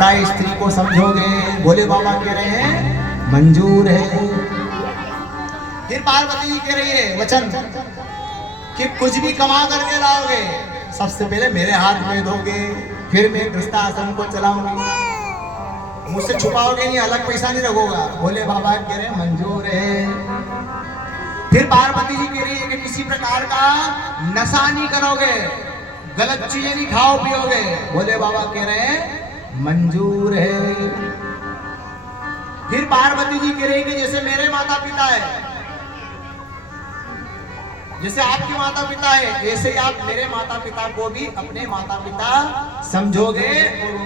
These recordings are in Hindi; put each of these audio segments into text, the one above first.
पराई स्त्री को समझोगे? भोले बाबा कह रहे हैं मंजूर है। फिर पार्वती जी कह रही है वचन कि कुछ भी कमा करके लाओगे सबसे पहले मेरे हाथ में दोगे, फिर मैं गृहस्थाश्रम को चलाऊंगी, मुझसे छुपाओगे नहीं, अलग पैसा नहीं रखोगा। भोले बाबा कह रहे हैं मंजूर है। फिर पार्वती जी कह रही है कि किसी प्रकार का नशा नहीं करोगे, गलत चीजें नहीं खाओ पियोगे। भोले बाबा कह रहे हैं मंजूर है। फिर पार्वती जी कह रही है कि जैसे मेरे माता पिता है, जैसे आपके माता पिता है, ऐसे ही आप मेरे माता पिता को भी अपने माता पिता समझोगे और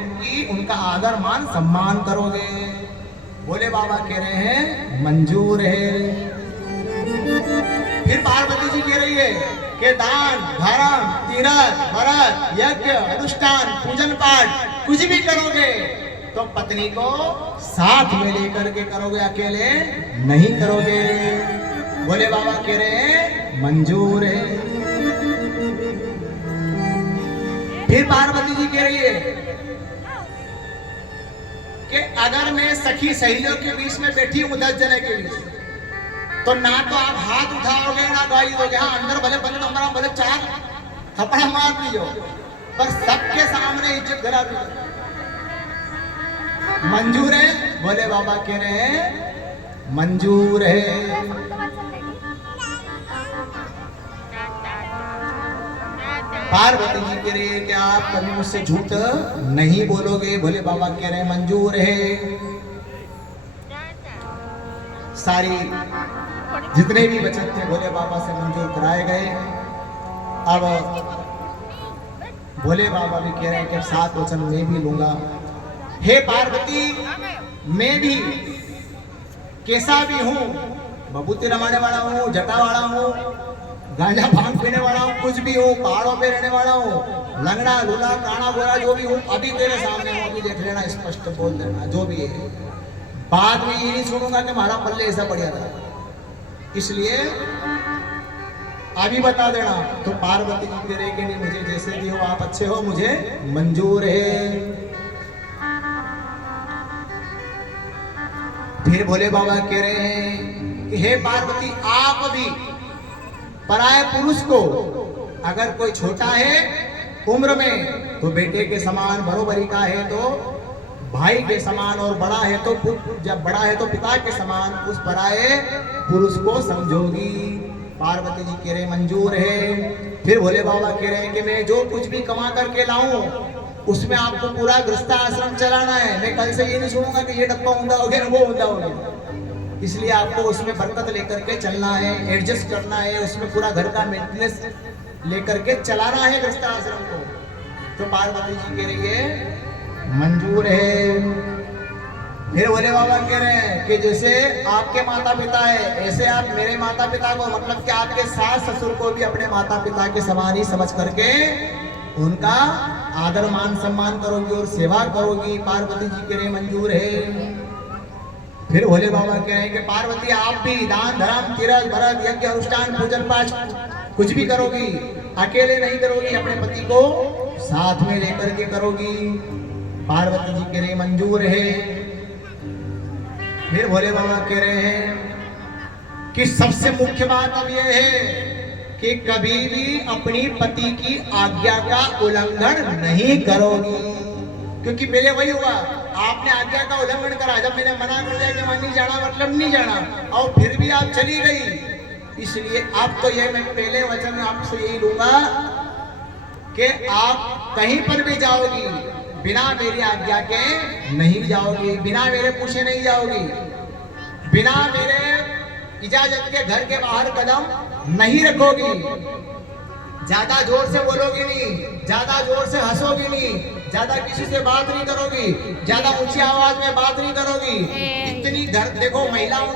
उनका आदर मान सम्मान करोगे। भोले बाबा कह रहे हैं मंजूर है। फिर पार्वती जी कह रही है कि दान धर्म तीरथ व्रत यज्ञ अनुष्ठान पूजन पाठ कुछ भी करोगे तो पत्नी को साथ में लेकर के करोगे, अकेले नहीं करोगे। भोले बाबा कह रहे हैं मंजूर है। फिर पार्वती जी कह रही है कि अगर मैं सखी सहेलियों के बीच में बैठी हूं 10 जने के बीच, तो ना तो आप हाथ उठाओगे ना गाली दोगे। हाँ, अंदर भले भले नंबर भले 4 थप्पड़ मार दियो, पर सबके सामने इज्जत करा दो। मंजूर है? भोले बाबा कह रहे हैं मंजूर है। पार्वती जी कह रही है कि आप कभी मुझसे झूठ नहीं बोलोगे। भोले बाबा कह रहे हैं मंजूर है। सारी जितने भी वचन थे भोले बाबा से मंजूर कराए गए। अब भोले बाबा भी कह रहे हैं कि 7 वचन मैं भी लूंगा। हे पार्वती, मैं भी कैसा भी हूँ, बबूती रमाने वाला हूँ, जटा वाला हूँ, गांजा भांग पीने वाला हूँ, कुछ भी हूँ, पहाड़ों पे रहने वाला हूँ, लंगड़ा लूला काना गोरा जो भी हूँ, अभी तेरे सामने हूँ, अभी देख लेना, स्पष्ट बोल देना जो भी है। बाद में ये नहीं सुनूंगा कि हमारा पल्ले ऐसा बढ़िया था, इसलिए अभी बता देना। तो पार्वती जी कह रहे कि नहीं, मुझे जैसे भी हो आप अच्छे हो, मुझे मंजूर है। फिर भोले बाबा कह रहे हैं कि हे पार्वती, आप भी पराये पुरुष को अगर कोई छोटा है उम्र में तो बेटे के समान बरोबरी का है तो भाई के समान, और बड़ा है तो जब बड़ा है तो पिता के समान उस पराये पुरुष को समझोगी। पार्वती जी कह रहे मंजूर है। फिर भोले बाबा कह रहे हैं कि मैं जो कुछ भी कमा करके लाऊं उसमें आपको पूरा गृहस्थाश्रम चलाना है। मैं कल से ये नहीं सुनूंगा कि ये डब्बा ऊंधा हो गया वो ऊंधा हो गया, इसलिए आपको उसमें बरकत लेकर के चलना है, एडजस्ट करना है, उसमें पूरा घर का मेंटेनेंस लेकर के चलाना है गृहस्थाश्रम को। तो पार्वती जी कह रही है मंजूर है। फिर भोले बाबा कह रहे हैं कि जैसे आपके माता पिता है ऐसे आप मेरे माता पिता को, मतलब कि आपके सास ससुर को भी अपने माता पिता के समान ही समझ करके उनका आदर मान सम्मान करोगी और सेवा करोगी। पार्वती जी कह रहे मंजूर है। फिर भोले बाबा कह रहे हैं कि पार्वती, आप भी दान धर्म तीरथ व्रत यज्ञ अनुष्ठान पूजन पाठ कुछ भी करोगी, अकेले नहीं करोगी, अपने पति को साथ में लेकर के करोगी। पार्वती जी कह रहे मंजूर है। फिर भोले बाबा कह रहे हैं कि सबसे मुख्य बात अब यह है कि कभी भी अपनी पति की आज्ञा का उल्लंघन नहीं करोगी, क्योंकि पहले वही हुआ, आपने आज्ञा का उल्लंघन करा, जब मैंने मना कर दिया कि मैं नहीं जाना मतलब नहीं जाना, और फिर भी आप चली गई। इसलिए अब तो ये मैं पहले वचन आपसे यही लूंगा कि आप कहीं पर भी जाओगी बिना मेरी आज्ञा के नहीं जाओगी, बिना मेरे पूछे नहीं जाओगी, बिना मेरे इजाजत के घर के बाहर कदम नहीं रखोगी, ज्यादा जोर से बोलोगी नहीं, ज्यादा जोर से हंसोगी नहीं, ज्यादा किसी से बात नहीं करोगी, ज्यादा ऊंची आवाज में बात नहीं करोगी। इतनी घर देखो महिलाओं